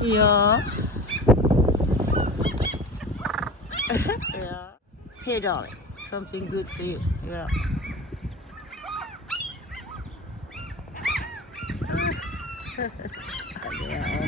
Yeah. Yeah. Hey, darling. Something good for you. Yeah. Yeah.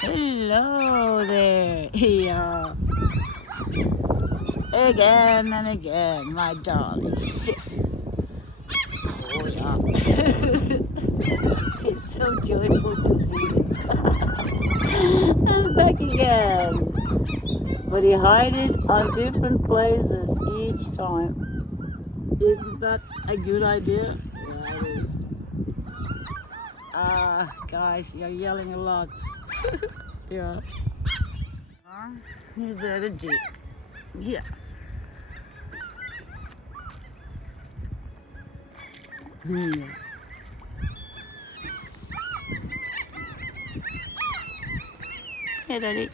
Hello there. Yeah. Again and again, my darling. Oh, yeah. It's so joyful to feel. I'm back again. But he hide it on different places each time. Isn't that a good idea? Yeah, it is. Guys, you're yelling a lot. Yeah. You better do. Yeah. Hey, Daddy.